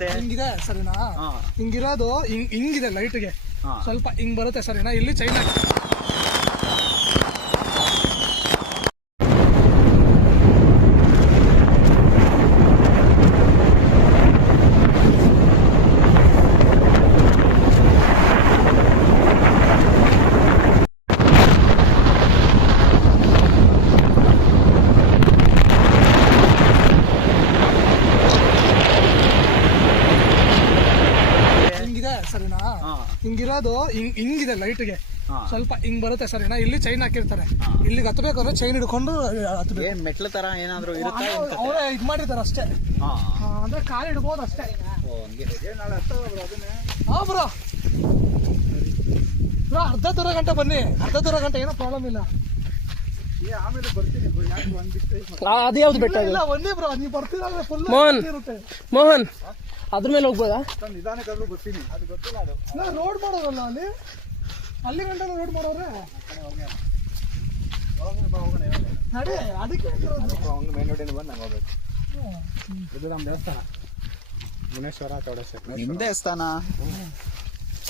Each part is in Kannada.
ಬರುತ್ತೆ. ಹಿಂಗಿದೆ ಸರಿನಾ? ಹಿಂಗಿರೋದು ಹಿಂಗ್ ಹಿಂಗಿದೆ ಲೈಟ್ಗೆ ಸ್ವಲ್ಪ ಹಿಂಗ್ ಬರುತ್ತೆ ಸರಿನಾ? ಇಲ್ಲಿ ಚೈನ್ ಹಿಂಗಿದೆ ಸರಿನಾ ಹಾ ಹಿಂಗಿರೋದು ಹಿಂಗ್ ಹಿಂಗಿದೆ ಲೈಟ್ಗೆ. ಗೆ ಸ್ವಲ್ಪ ಹಿಂಗ್ ಬರುತ್ತೆ ಸರ್ ಏನೋ ಇಲ್ಲಿ ಚೈನ್ ಹಾಕಿರ್ತಾರೆ. ಇಲ್ಲಿ ಇಲ್ಲಿಗೆ ಹತ್ಬೇಕು ಅಂದ್ರೆ ಚೈನ್ ಹಿಡ್ಕೊಂಡು ಹತ್ಬೇಕು. ಏನ್ ಮೆಟ್ಲು ತರ ಏನಾದ್ರು ಇರುತ್ತಾ ಅವರೇ ಇದ್ ಮಾಡಿರ್ತಾರೆ ಅಷ್ಟೇ. ಹಾ. ಹಾ, ಅಂದ್ರೆ ಕಾಲು ಇಡ್ಬೋದು ಅಷ್ಟೇ. ಹಾ ಬ್ರೋ. ಬ್ರೋ ಅರ್ಧ ದೂರ ಗಂಟೆ ಬನ್ನಿ. ಅರ್ಧ ದೂರ ಗಂಟೆ ಏನೋ ಪ್ರಾಬ್ಲಮ್ ಇಲ್ಲ. ಏ ಆಮೇಲೆ ಬರ್ತೀನಿ bro, ಯಾಕೆ ಒಂದಿಷ್ಟು ಅದು ಯಾವ್ದು ಬೆಟ್ಟ ಇಲ್ಲ ಬನ್ನಿ ಬ್ರೋ. ನೀವು ಬರ್ತೀರಾ ಫುಲ್ ಮೋಹನ್. ಇರುತ್ತೆ. ಮೋಹನ್. ಅದ್ರ ಮೇಲೆ ಹೋಗ್ಬೋದಾ? ನಿಧಾನಕ್ಕಾದ್ರೂ ಬರ್ತೀನಿ. ಅದು ಗೊತ್ತಿಲ್ಲ ಅದು. ರೋಡ್ ಮಾಡೋದಲ್ಲ ಅಲ್ಲಿ? ಅಲ್ಲಿ ಗಂಟೆ ರೋಡ್ ಮಾಡೋರೆ? ನಡಿ ಅದಕ್ಕೆ ಹೇಳ್ತಿರೋದು. ಹಂಗೆ ಮೇನ್ ರೋಡಿಂದ ಬಂದು ನಂಗೆ ಹೋಗ್ಬೇಕು. ಇದು ನಮ್ಮ ದೇವಸ್ಥಾನ. ಮುನೇಶ್ವರ ಚೌಡೇಶ್ವರ ನಿಮ್ಮ ದೇವಸ್ಥಾನ?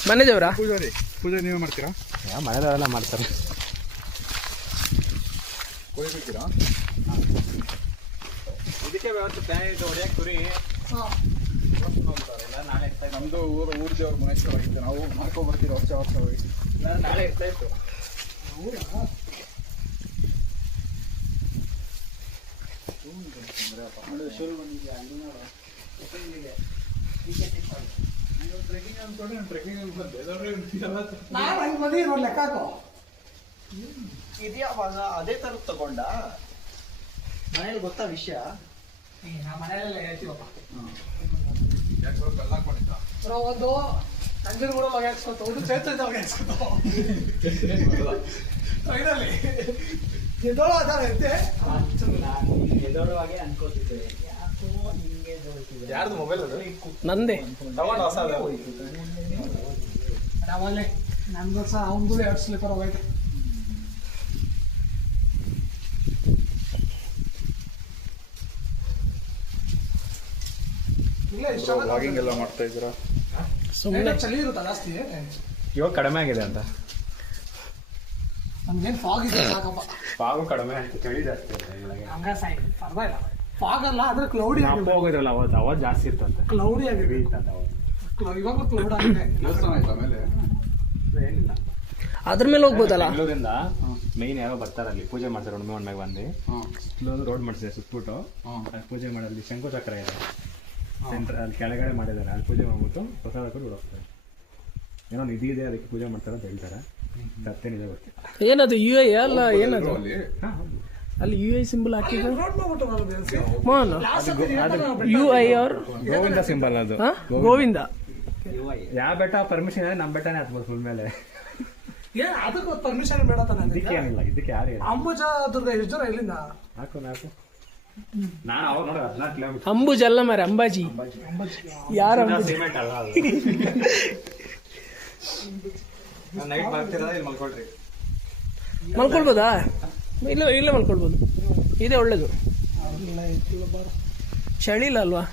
ಮನೆ ದೇವ್ರಾ? ಪೂಜಾರಿ ಪೂಜೆ ನೀವೇ ಮಾಡ್ತೀರಾ? ಮನೆದವರೆಲ್ಲ ಮಾಡ್ತಾರೆ. ಕೊಯ್ಬೇಕಿರಾ ಇದಕ್ಕೆ ವ್ಯವಸ್ಥೆ ಪ್ಲಾನ್ ಇಟ್ಟು ಹೊಡಿಯಕ್ಕೆ ಕುರಿ. ಹಾ. ನಮ್ದು ಊರು ಊರ್ ದೇವ್ರ ಆಗಿತ್ತು ನಾವು ಮಾಡ್ಕೊಂಡ್ ಬರ್ತೀವಿ ವರ್ಷ ವರ್ಷ ಹೋಗಿ ಇಲ್ಲ, ನಾಳೆ ಇರ್ತಾ ಇತ್ತು ನಾನ್ ಹಂಗ್ ಬಂದಿ ನೋಡ್ ಲೆಕ್ಕ ಹಾಕೋ. ಇದ್ಯಾವಾಗ ಅದೇ ತರ ತಗೊಂಡ ಮನೇಲಿ ಗೊತ್ತಾ ವಿಷಯ ನಮ್ಮ ಮನೆಯಲ್ಲೇ ಹೇಳ್ತೀವಪ್ಪ ಬ್ರೋ, ಒಂದು ನಂಜನ್ ಕೂಡ ಮಗ ಹಾಕ್ಸ್ಕೊತ ಒಂದು ಚೇತನ ಮಗ ಹಾಕ್ಸ್ಕೊತ ಎದೊಳುವಾಗೆ ಅನ್ಕೋತಿದ್ದೆ ಯಾರ್ದು ಮೊಬೈಲ್ ಅದು? ನಂದೇ. ತಗೊಂಡು ಹೊಸ ನಾವಲ್ಲೇ ನನ್ಗೂ ಸಹ ಎರಡು ಸ್ಲಿಪ್ಪರ್ ಹೋಗೈತೆ. ಎಲ್ಲ ಮಾಡ್ತಾ ಇದ್ದೀರಾ? ಸುಮ್ಮನೆ ಚಳಿ ಇರುತ್ತಾ ಜಾಸ್ತಿ? ಇವಾಗ ಕಡಿಮೆ ಆಗಿದೆ ಅಂತ. ನಮ್ಗೇನು ಫಾಗ್ ಇದೆ ಸಾಕಪ್ಪ. ಕಡಿಮೆ ಆಯ್ತು ಚಳಿ ಜಾಸ್ತಿ ಇದೆ ಇವಾಗ. ಹಂಗ ಸಾಯಿ ಪರವಾಗಿಲ್ಲ. ಫಾಗ್ ಅಲ್ಲ ಆದ್ರೆ ಕ್ಲೌಡಿ ನಾವು ಆಗಿದೆ ಹೋಗಿದ್ರಲ್ಲ ಅವತ್ತು ಅವತ್ತು ಜಾಸ್ತಿ ಇತ್ತಂತೆ ಕ್ಲೌಡಿ ಆಗಿದೆ ಇತ್ತಂತೆ ಅವತ್ತು. ಇವಾಗ ಇವಾಗ್ಲೂ ಕ್ಲೌಡ್ ಆಗಿದೆ. ದೇವಸ್ಥಾನ ಆಯ್ತು ಆಮೇಲೆ ಏನಿಲ್ಲ. ಅದ್ರ ಮೇಲೆ ಹೋಗ್ಬೋದಲ್ಲ? ಬೆಂಗಳೂರಿಂದ? ಮೈನ್ ಯಾರೋ ಬರ್ತಾರೆ ಅಲ್ಲಿ ಪೂಜೆ ಮಾಡ್ತಾರೆ ಹುಣ್ಣಿಮೆ ಹುಣ್ಣಿಮೆಗೆ ಬಂದು. ರೋಡ್ ಮಾಡಿಸಿದೆ ಸುತ್ತಬಿಟ್ಟು ಪೂಜೆ ಮಾಡಲ್ಲಿ ಅಲ್ಲಿ ಶಂಕು ಚಕ್ರ ಇದೆ. ಸೆಂಟ್ರ್ ಅಲ್ಲಿ ಕೆಳಗಡೆ ಮಾಡಿದ್ದಾರೆ. ಅಲ್ಲಿ ಪೂಜೆ ಮಾಡ್ಬಿಟ್ಟು ಪ್ರಸಾದ ಕೊಟ್ಟು ಹೋಗ್ತಾರೆ ಏನೋ ನಿಧಿ ಇದೆ ಅದಕ್ಕೆ ಪೂಜೆ ಮಾಡ್ತಾರೆ ಅಂತ ಹೇಳ್ತಾರೆ. ಗೊತ್ತಿಲ್ಲ ಏನದು ಯು ಐ ಅಲ್ಲ ಏನದು? ಅಲ್ಲಿ. ಯು ಐ ಸಿಂಬಲ್ ಹಾಕಿದ್ರು U I R Govinda symbol ಅದು. ಹಾ? ಗೋವಿಂದ. ಯಾವ ಬೆಟ್ಟ ಪರ್ಮಿಷನ್ ಇದೆ ನಮ್ಮ ಬೆಟ್ಟನೇ ಹತ್ಬೋದು ಫುಲ್ ಮೇಲೆ. ಏ ಅದಕ್ಕೆ ಪರ್ಮಿಷನ್ ಬೇಡ ತಾನೆ ಇದಕ್ಕೆ ಏನಿಲ್ಲ ಇದಕ್ಕೆ ಯಾರು ಅಂಬುಜಾ ಅಂಬುಜ ದುರ್ಗ ಎಷ್ಟು ಜನ ಇಲ್ಲಿಂದ? ಹಾಕು ನಾಲ್ಕು ಅಂಬುಜ್ ಅಲ್ಲ ಮರ ಅಂಬಾಜಿ. ಯಾರ ಅಂಬುಜ್? ಅಲ್ಲ ಅದು. ನೈಟ್ ಬರ್ತಿರೋದ ಇಲ್ಲಿ ಮಲ್ಕೊಳ್ರಿ. ಮಲ್ಕೊಳ್ಬೋದಾ? ಇಲ್ಲ ಇಲ್ಲೇ ಮಲ್ಕೊಳ್ಬೋದು. ಇದೆ ಒಳ್ಳೇದು. ಚಳಿ ಇಲ್ಲ ಅಲ್ವಾ?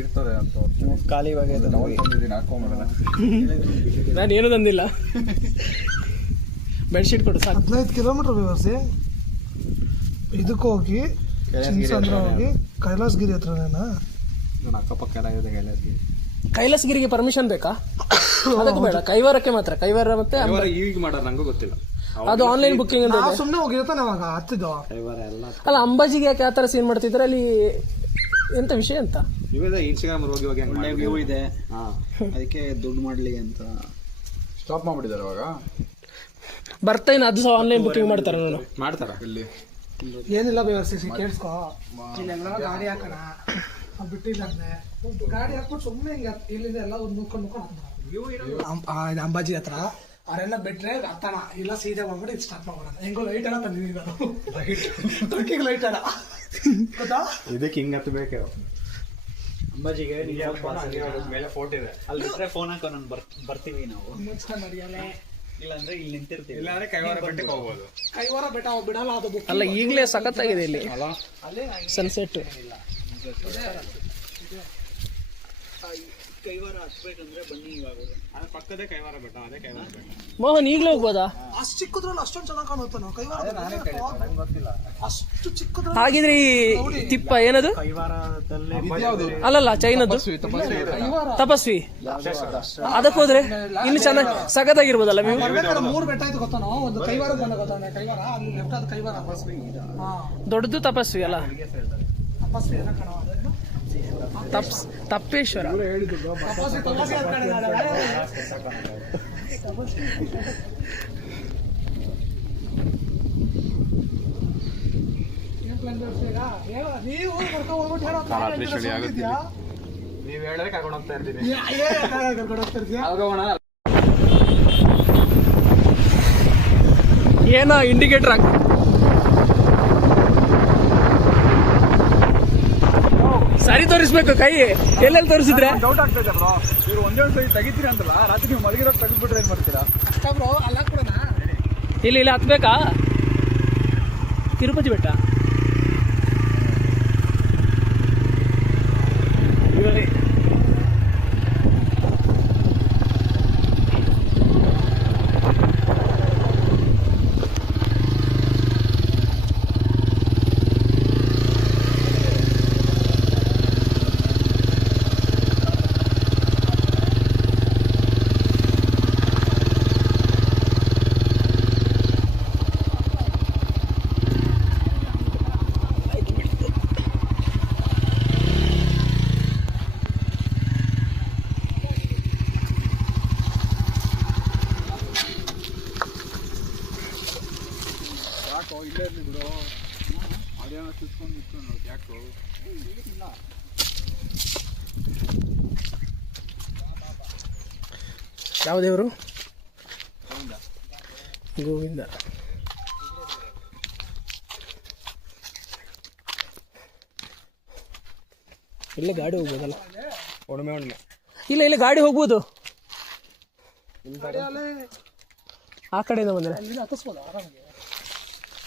ಇರ್ತದೆ ಅಂತ ಖಾಲಿ ನಾನು ಏನು ತಂದಿಲ್ಲ. ಬೆಡ್ಶೀಟ್ ಕೊಡು ಸಾಕು. ಹದಿನೈದು ಕಿಲೋಮೀಟರ್ ವಿವರ್ಸಿ ಇದಕ್ಕೆ ಹೋಗಿ ಚಿನ್ಸಂದ್ರ ಹೋಗಿ ಕೈಲಾಸಗಿರಿ ಹತ್ರನೇನಾ? ನನ್ನ ಅಕ್ಕಪಕ್ಕ ಎಲ್ಲ ಇದೆ ಕೈಲಾಸಿ ಕೈಲಾಸಗಿರಿಗೆ ಪರ್ಮಿಷನ್ ಬೇಕಾ? ಅದಕ್ಕೆ ಬೇಡ ಕೈವಾರಕ್ಕೆ ಮಾತ್ರ. ಕೈವಾರ ಮತ್ತೆ ಈಗ ಮಾಡೋದು ನಂಗೂ ಗೊತ್ತಿಲ್ಲ. ಅದು ಆನ್ಲೈನ್ ಬುಕ್ಕಿಂಗ್ ಅಂತ ಇದೆ ಸುಮ್ಮನೆ ಹೋಗಿರ್ತಾನೆ ಅವಾಗ ಹತ್ತಿದ್ದು. ಕೈವಾರ ಎಲ್ಲ ಅಲ್ಲ ಅಂಬಾಜಿಗೆ ಯಾಕೆ ಆ ಥರ ಸೀನ್ ಮಾಡ್ತಿದ್ರೆ ಅಲ್ಲಿ ಎಂತ ವಿಷಯ ಅಂತ? ಇವಾಗ ಇನ್ಸ್ಟಾಗ್ರಾಮ್ ಹೋಗಿ ಹೋಗಿ ವ್ಯೂ ಇದೆ. ಹಾಂ. ಅದಕ್ಕೆ ದುಡ್ಡು ಮಾಡ್ಲಿ ಅಂತ. ಸ್ಟಾಪ್ ಮಾಡ್ಬಿಟ್ಟಿದ್ದಾರೆ ಅವಾಗ. ಬರ್ತಾ ಇನ್ನು ಅದು ಸಹ ಆನ್ಲೈನ್ ಬುಕ್ಕಿಂಗ್ ಮಾಡ್ತಾರೆ ನಾನು ಮಾಡ್ತಾರ? ಇಲ್ಲಿ. ಏನಿಲ್ಲ ಬೇವರ್ಸಿ ಕೇಳಿಸ್ಕೊ. ಇಲ್ಲೆಲ್ಲ ಗಾಡಿ ಹಾಕೋಣ. ಬಿಟ್ಟಿಲ್ಲ ಗಾಡಿ ಹಾಕ್ಬಿಟ್ಟು ಸುಮ್ಮನೆ ಹಿಂಗೆ ಇಲ್ಲಿಂದ ಎಲ್ಲ ಒಂದು ಮುಕ್ಕೊಂಡು ಮುಕ್ಕೊಂಡು ಅಂಬಾಜಿ ಹತ್ರ. ಅವರೆಲ್ಲ ಬಿಟ್ರೆ ಹತ್ತಣ. ಇಲ್ಲ ಸೀದಾ ಬಂದ್ಬಿಟ್ಟು ಇದು ಸ್ಟಾರ್ಟ್ ಮಾಡೋಣ ಹೆಂಗೋ ಲೈಟ್ ಅಣ್ಣ ತಂದಿದ್ದೀನಿ ನಾನು. ಟ್ರಕ್ಕಿಗೆ ಲೈಟ್ ಅಣ್ಣ ಗೊತ್ತಾ? ಇದಕ್ಕೆ ಹಿಂಗೆ ಹತ್ತಬೇಕು ಅಂಬಾಜಿಗೆ ಮೇಲೆ ಫೋಟೋ ಇದೆ. ಅಲ್ಲಿ ಬಿಟ್ರೆ ಫೋನ್ ಹಾಕೋ ನಾನು ಬರ್ತೀವಿ ನಾವು. ಮುಚ್ಕೊಂಡು ನಡೆಯಲ್ಲ. ಇಲ್ಲ ಅಂದ್ರೆ ಇಲ್ಲಿ ನಿಂತಿರ್ತೀವಿ. ಇಲ್ಲ ಅಂದ್ರೆ ಕೈವಾರ ಬೆಟ್ಟಕ್ಕೆ ಹೋಗ್ಬೋದು. ಕೈವಾರ ಬೆಟ್ಟ ಬಿಡಲ್ಲ ಅದು ಅಲ್ಲ ಈಗಲೇ ಸಖತ್ತಾಗಿದೆ ಇಲ್ಲಿ. ಅಲ್ಲೇ. ಸನ್ಸೆಟ್ ಕೈವಾರ ಹತ್ಬೇಕಂದ್ರೆ ಬನ್ನಿ ಇವಾಗ. ಅದ್ರ ಪಕ್ಕದೇ ಕೈವಾರ ಬೆಟ್ಟ ಅದೇ ಕೈವಾರ ಬೆಟ್ಟ. ಮೋಹನ್ ಈಗಲೇ ಹೋಗ್ಬೋದಾ? ಅಷ್ಟು ಚಿಕ್ಕದ್ರಲ್ಲಿ ಅಷ್ಟೊಂದು ಚೆನ್ನಾಗಿ ಕಾಣುತ್ತೆ ನಾವು ಕೈವಾರ ಗೊತ್ತಿಲ್ಲ. ಅಷ್ಟು ಚಿಕ್ಕದ್ರಲ್ಲಿ ಹಾಗಿದ್ರೆ ಈ ತಿಪ್ಪ ಏನದು? ಕೈವಾರದಲ್ಲಿ ಅಲ್ಲಲ್ಲ ಚೈನದ್ದು? ತಪಸ್ವಿ ಅದಕ್ಕೆ ಹೋದ್ರೆ ಇನ್ನು ಚೆನ್ನಾಗಿ ಸಖತ್ತಾಗಿರ್ಬೋದಲ್ಲ ನೀವು ಬರ್ಬೇಕಾದ್ರೆ ಮೂರು ಬೆಟ್ಟ ಆಯ್ತು ಒಂದು ಕೈವಾರ ಬಂದ ಕೈವಾರ ಅಲ್ಲಿ ಲೆಫ್ಟ್ ಅದು ಕೈವಾರ. ಹಾ ದೊಡ್ಡದು ತಪಸ್ವಿ ಅಲ್ಲ? ತಪಸ್ವಿ ಏನೋ ಕಣೋ ಅದೇನು? ತಪ್ಸ್ ತಪ್ಪೇಶ್ವರ ತಪಸ್ವಿ ತಪಸ್ವಿ ಅಂತ ಹೇಳಿದಾರೆ. ಏನ್ plan ಮಾಡ್ತೀರಾ? ತಪ್ಪೇಶ್ವರ. ನೀವು ಹೇಳಿದ್ರೆ ಕರ್ಕೊಂಡು ಹೋಗ್ತಾ ಇರ್ತೀನಿ. ಏ, ಏನ್ ಕರ್ಕೊಂಡ್ ಹೋಗೋಣ. ಏನೋ ಇಂಡಿಕೇಟರ್ ಹಾಕ್ ಸರಿ ತೋರಿಸ್ಬೇಕು ಕೈ. ಎಲ್ಲೆಲ್ಲಿ ತೋರಿಸಿದ್ರೆ? ಡೌಟ್ ಆಗ್ತಾ ಇದೆ ಬ್ರೋ ಇವ್ರು ಒಂದೇ ಒಂದು ಸರಿ ತೆಗಿತೀರಿ ಅಂತಲ್ಲ ರಾತ್ರಿ ನೀವು ಮಲಗಿರೋ ತೆಗೆದ್ಬಿಟ್ರೆ ಏನ್ ಮಾಡ್ತೀರಾ? ಅಷ್ಟ ಬ್ರೋ ಅಲ್ಲ ಹಾಕ್ಬಿಡೋಣ ಇಲ್ಲಿ ಇಲ್ಲಿ ಹತ್ಬೇಕಾ? ತಿರುಪತಿ ಬೆಟ್ಟ ಇವಾಗ- ಯಾಕೋ ಇಲ್ಲೇ ಇರ್ಲಿ ಬಿಡು. ಅದೇನೋ ಚುಚ್ಕೊಂಡು ಯಾಕೋ? ಯಾವ ದೇವರು? ಗೋವಿಂದ. ಇಲ್ಲ ಗಾಡಿ ಹೋಗ್ಬೋದಲ್ಲ? ಒಡಮೆ ಒಡಮೆ ಇಲ್ಲ ಇಲ್ಲ ಗಾಡಿ ಹೋಗ್ಬೋದು. ಆ ಕಡೆಯಿಂದ ಬಂದ್ರೆ. ಅಲ್ಲಿಂದ ಹತ್ತಿಸ್ಬೋದು ಆರಾಮಾಗಿ.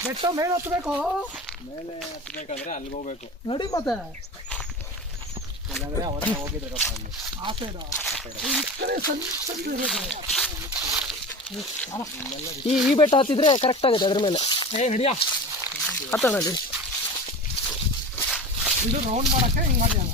ಬೆಟ್ಟ ಮೇಲೆ ಹತ್ಬೇಕು. ಮೇಲೆ ಹತ್ಬೇಕಾದ್ರೆ ಅಲ್ಲಿಗೆ ಹೋಗ್ಬೇಕು. ನಡಿ ಮತ್ತೆ. ಇಲ್ಲಾಂದ್ರೆ ಅವರ ಹೋಗಿದ್ದಾರಪ್ಪ ಅಲ್ಲಿ. ಆ ಸೈಡ್ ಈ ಕಡೆ ಸಣ್ಣ ಸಣ್ಣ ಇರೋದು. ಈ ಈ ಬೆಟ್ಟ ಹತ್ತಿದ್ರೆ ಕರೆಕ್ಟ್ ಆಗುತ್ತೆ ಅದ್ರ ಮೇಲೆ. ಏ ನಡಿಯ. ಹತ್ತೋಣ ಅಲ್ಲಿ. ಇದು ರೌಂಡ್ ಮಾಡಕ್ಕೆ ಹಿಂಗ್ ಮಾಡಿಯಲ್ಲ